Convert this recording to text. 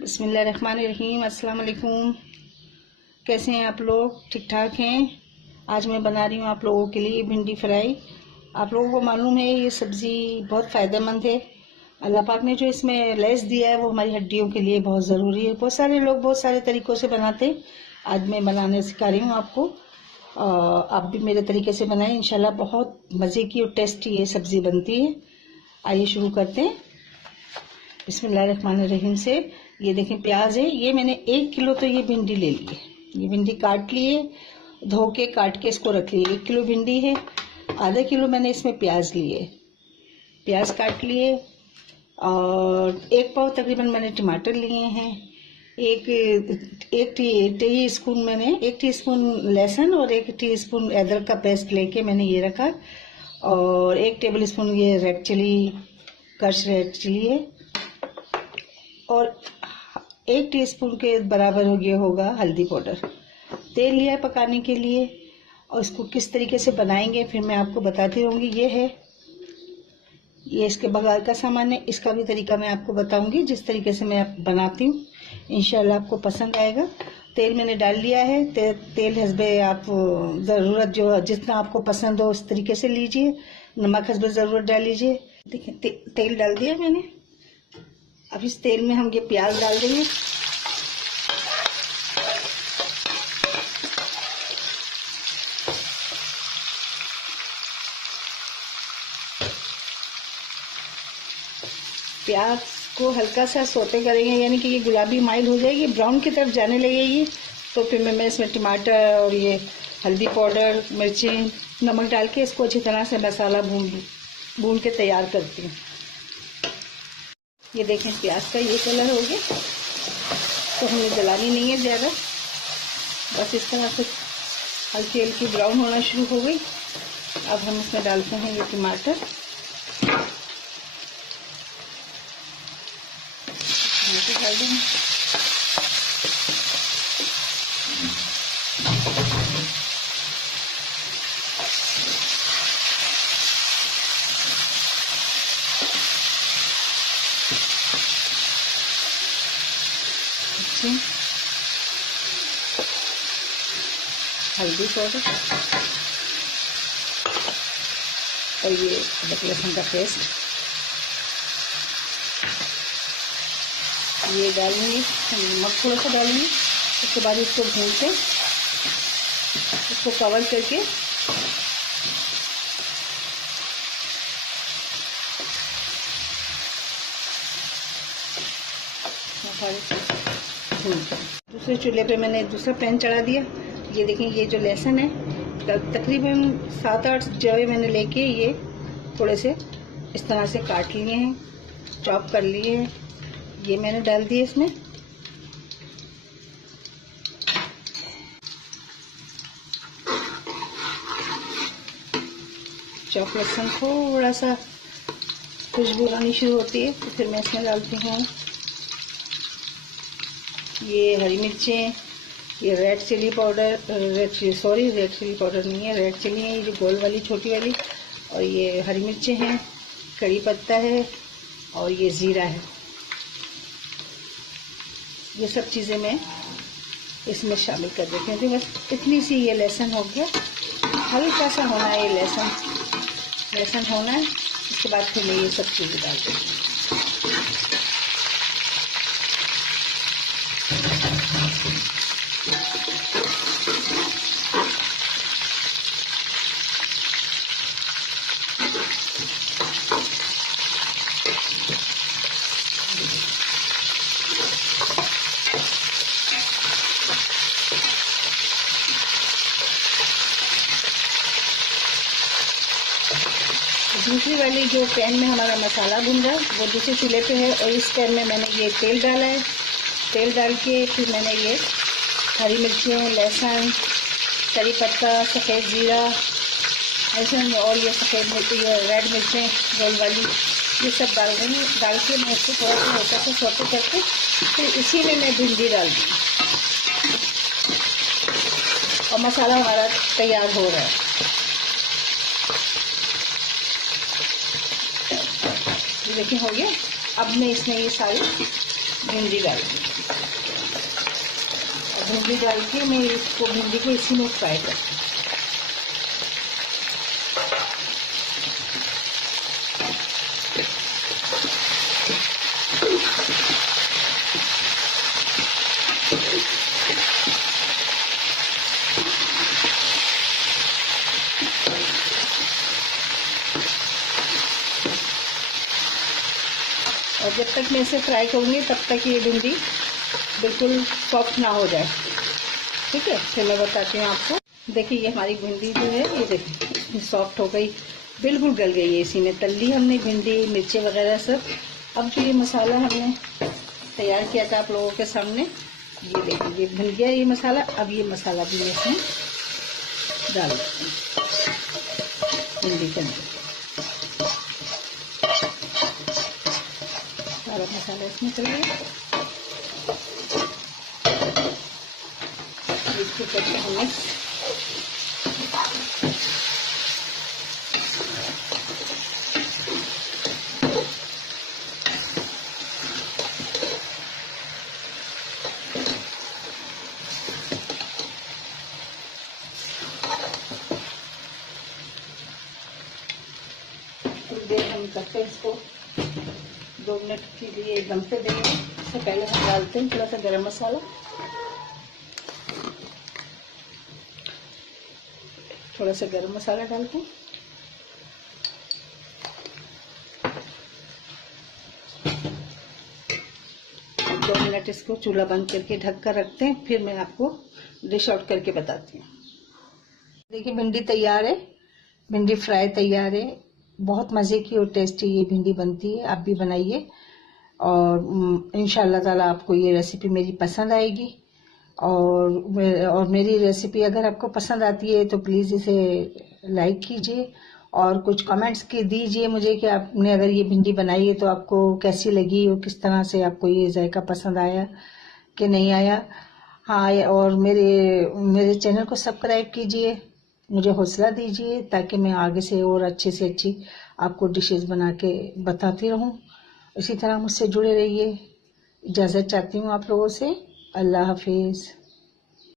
बिस्मिल्लाहिर्रहमानिर्रहीम। अस्सलाम वालेकुम। कैसे हैं आप लोग? ठीक ठाक हैं? आज मैं बना रही हूँ आप लोगों के लिए भिंडी फ्राई। आप लोगों को मालूम है ये सब्ज़ी बहुत फ़ायदेमंद है। अल्लाह पाक ने जो इसमें लेस दिया है वो हमारी हड्डियों के लिए बहुत ज़रूरी है। बहुत सारे लोग बहुत सारे तरीक़ों से बनाते हैं, आज मैं बनाने सिखा रही हूँ आपको। आप भी मेरे तरीके से बनाएं, इंशाल्लाह बहुत मज़े की और टेस्टी ये सब्ज़ी बनती है। आइए शुरू करते हैं बिस्मिल्लाहिर्रहमानिर्रहीम से। ये देखें प्याज है, ये मैंने 1 किलो तो ये भिंडी ले ली है। ये भिंडी काट लिए, धो के काट के इसको रख लिए। 1 किलो भिंडी है, आधा किलो मैंने इसमें प्याज लिए, प्याज काट लिए। और 1 पाव तकरीबन मैंने टमाटर लिए हैं। एक टीस्पून लहसुन और 1 टीस्पून अदरक का पेस्ट लेके मैंने ये रखा। और 1 टेबल स्पून ये red chilli, crush red chilli है। और 1 टीस्पून के बराबर ये होगा हल्दी पाउडर। तेल लिया है पकाने के लिए, और इसको किस तरीके से बनाएंगे फिर मैं आपको बताती रहूँगी। ये इसके बघार का सामान है, इसका भी तरीका मैं आपको बताऊंगी। जिस तरीके से मैं बनाती हूँ इंशाल्लाह आपको पसंद आएगा। तेल मैंने डाल लिया है। तेल हस्बे आप ज़रूरत जो जितना आपको पसंद हो उस तरीके से लीजिए। नमक हस्बे ज़रूरत डाल लीजिए। देखिए तेल डाल दिया मैंने। अब इस तेल में हम ये प्याज डाल देंगे। प्याज को हल्का सा सोते करेंगे, यानी कि ये गुलाबी माइल हो जाएगी, ब्राउन की तरफ जाने लगेगी। तो फिर मैं इसमें टमाटर और ये हल्दी पाउडर, मिर्चें, नमक डाल के इसको अच्छी तरह से मसाला भून के तैयार करती हूँ। ये देखें प्याज का ये कलर हो गया, तो हमें जलानी नहीं है ज़्यादा, बस इस तरह से हल्की हल्की ब्राउन होना शुरू हो गई। अब हम इसमें डालते हैं ये टमाटर डाल देंगे। हल्दी पाउडर और ये अदरक लहसुन का पेस्ट ये डालेंगे। नमक थोड़ा सा डालेंगे। उसके बाद इसको भून के इसको कवर करके दूसरे चूल्हे पे मैंने दूसरा पैन चढ़ा दिया। ये देखें ये जो लहसुन है तकरीबन 7-8 जवे मैंने लेके ये थोड़े से इस तरह से काट लिए हैं, चॉप कर लिए हैं। ये मैंने डाल दिए इसमें। चॉप लहसुन थोड़ा सा खुशबू आनी शुरू होती है तो फिर मैं इसमें डालती हूँ ये हरी मिर्चें, ये red chilli powder, red chilli powder नहीं है, रेड चिली है, ये गोल वाली छोटी वाली। और ये हरी मिर्चें हैं, कड़ी पत्ता है और ये ज़ीरा है। ये सब चीज़ें मैं इसमें शामिल कर देती हूँ। बस इतनी सी ये लहसुन हो गया, हल्का सा होना है ये लहसुन होना है। उसके बाद फिर मैं ये सब चीज़ें डाल दूँगी। दूसरी वाली जो पैन में हमारा मसाला भून रहा है वो दूसरे चूल्हे पे है, और इस पैन में मैंने ये तेल डाला है। तेल डाल के फिर मैंने ये हरी मिर्चें, लहसुन, कड़ी पत्ता, सफ़ेद ज़ीरा ऐसे और ये सफ़ेद मिर्ची, ये रेड मिर्चें गोल वाली, ये सब डाल के मैं इसको थोड़ा सा हल्का सा सौटे करके फिर इसी में मैं भिंडी डाल दी और मसाला हमारा तैयार हो रहा है। देखिए हो गया। अब मैं इसमें ये सारी भिंडी डाल दी। और भिंडी डाल के मैं इसको भिंडी को इसी में फ्राई करती हूँ। और जब तक मैं इसे फ्राई करूँगी तब तक ये भिंडी बिल्कुल सॉफ्ट ना हो जाए। ठीक है, फिर मैं बताती हूँ आपको। देखिए ये हमारी भिंडी जो है ये देखिए सॉफ्ट हो गई, बिल्कुल गल गई है। इसी में तल ली हमने भिंडी, मिर्ची वगैरह सब। अब जो ये मसाला हमने तैयार किया था आप लोगों के सामने, ये देखिए ये भुन गया ये मसाला। अब ये मसाला भी मैं इसमें डाल देती हूँ भिंडी के अंदर। सारा मसाला इसमें चल गया। इसको करते हैं मिक्स। थोड़ी देर हम करते हैं इसको, 2 मिनट के लिए दम पे देंगे। इससे पहले हम डालते हैं थोड़ा सा गरम मसाला, थोड़ा सा गरम मसाला डालते हैं। अब 2 मिनट इसको चूल्हा बंद करके ढक कर रखते हैं, फिर मैं आपको डिश आउट करके बताती हूँ। देखिए भिंडी तैयार है, भिंडी फ्राई तैयार है। बहुत मज़े की और टेस्टी ये भिंडी बनती है, आप भी बनाइए। और इंशाअल्लाह ताला आपको ये रेसिपी मेरी पसंद आएगी। और मेरी रेसिपी अगर आपको पसंद आती है तो प्लीज़ इसे लाइक कीजिए और कुछ कमेंट्स के दीजिए मुझे कि आपने अगर ये भिंडी बनाई है तो आपको कैसी लगी और किस तरह से आपको ये जायका पसंद आया कि नहीं आया। हाँ, और मेरे चैनल को सब्सक्राइब कीजिए, मुझे हौसला दीजिए ताकि मैं आगे से और अच्छी से अच्छी आपको डिशेस बना के बताती रहूं। इसी तरह मुझसे जुड़े रहिए। इजाज़त चाहती हूँ आप लोगों से। अल्लाह हाफिज़।